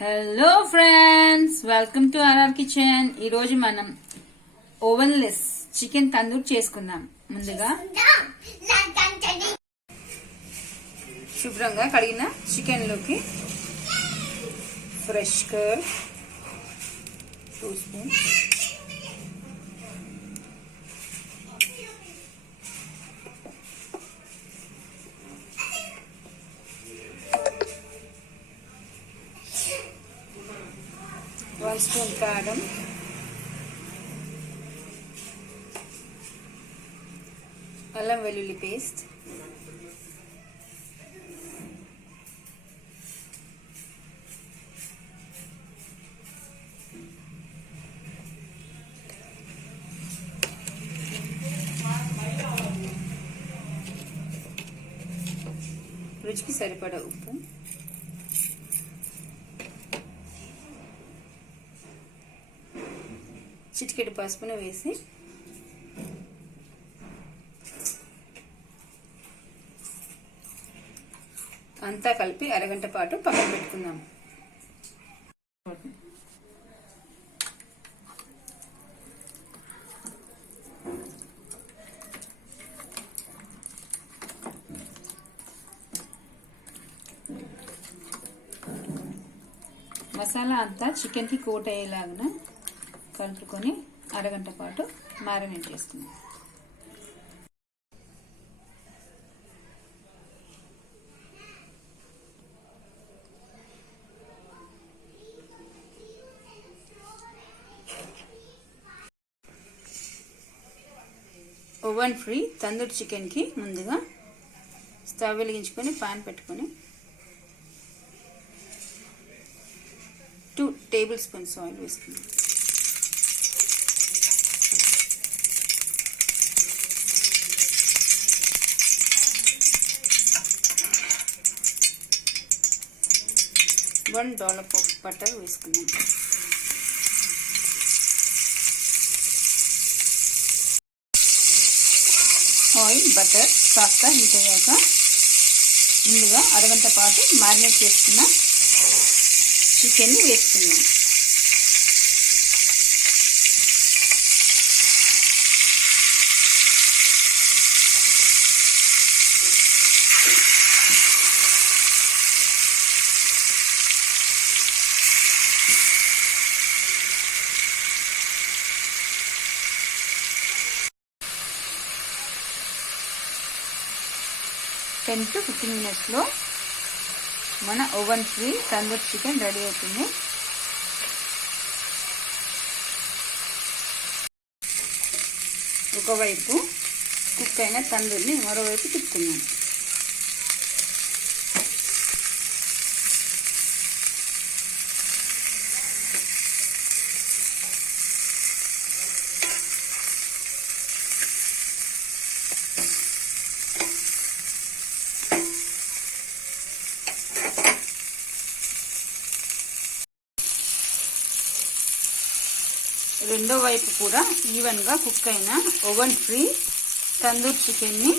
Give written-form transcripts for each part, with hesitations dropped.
Hello friends, welcome to RR kitchen. ఈరోజు మనం ఓవెన్లెస్ చికెన్ తందూర్ చేసుకుందాం. ముందుగా శుభ్రంగా కడిగిన చికెన్ లోకి fresh curd 2 spoons, one spoon కారం, అల్లం వెల్లుల్లి పేస్ట్, రుచికి సరిపడా ఉప్పు, చిటికెడు పసుపును వేసి అంతా కలిపి అరగంట పాటు పక్కన పెట్టుకుందాం. మసాలా అంతా చికెన్కి కోట్ అయ్యేలాగా కలుపుకొని అరగంట పాటు మ్యారినేట్ చేసుకుందాం. ఓవెన్ ఫ్రీ తందూరి చికెన్కి ముందుగా స్టవ్ వెలిగించుకొని పాన్ పెట్టుకొని 2 టేబుల్ స్పూన్స్ ఆయిల్ వేసుకుందాం. $1 ఆఫ్ బటర్ వేసుకుందాం. ఆయిల్ బటర్ కాస్త హీట్ అయ్యాక ముందుగా అరగంట పాటు మ్యారినేట్ చేసుకున్న చికెన్ని వేసుకుందాం. $10 to 15 minutes మన oven free tandoor chicken ready అవుతుంది. ఒకవైపు కుక్ అయిన తందూర్ని మరోవైపు తిప్పుకుందాం. రెండో వైపు కూడా ఈవెన్గా కుక్ అయిన ఓవెన్ ఫ్రీ తందూర్ చికెన్ని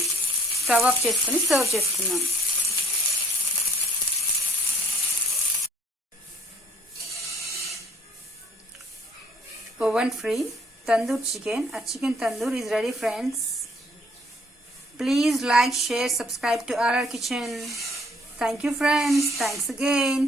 స్టవ్ ఆఫ్ చేసుకుని సర్వ్ చేసుకుందాం. Oven free tandoor chicken, a chicken tandoor is ready, friends. Please like, share, subscribe to our kitchen. Thank you, friends. Thanks again.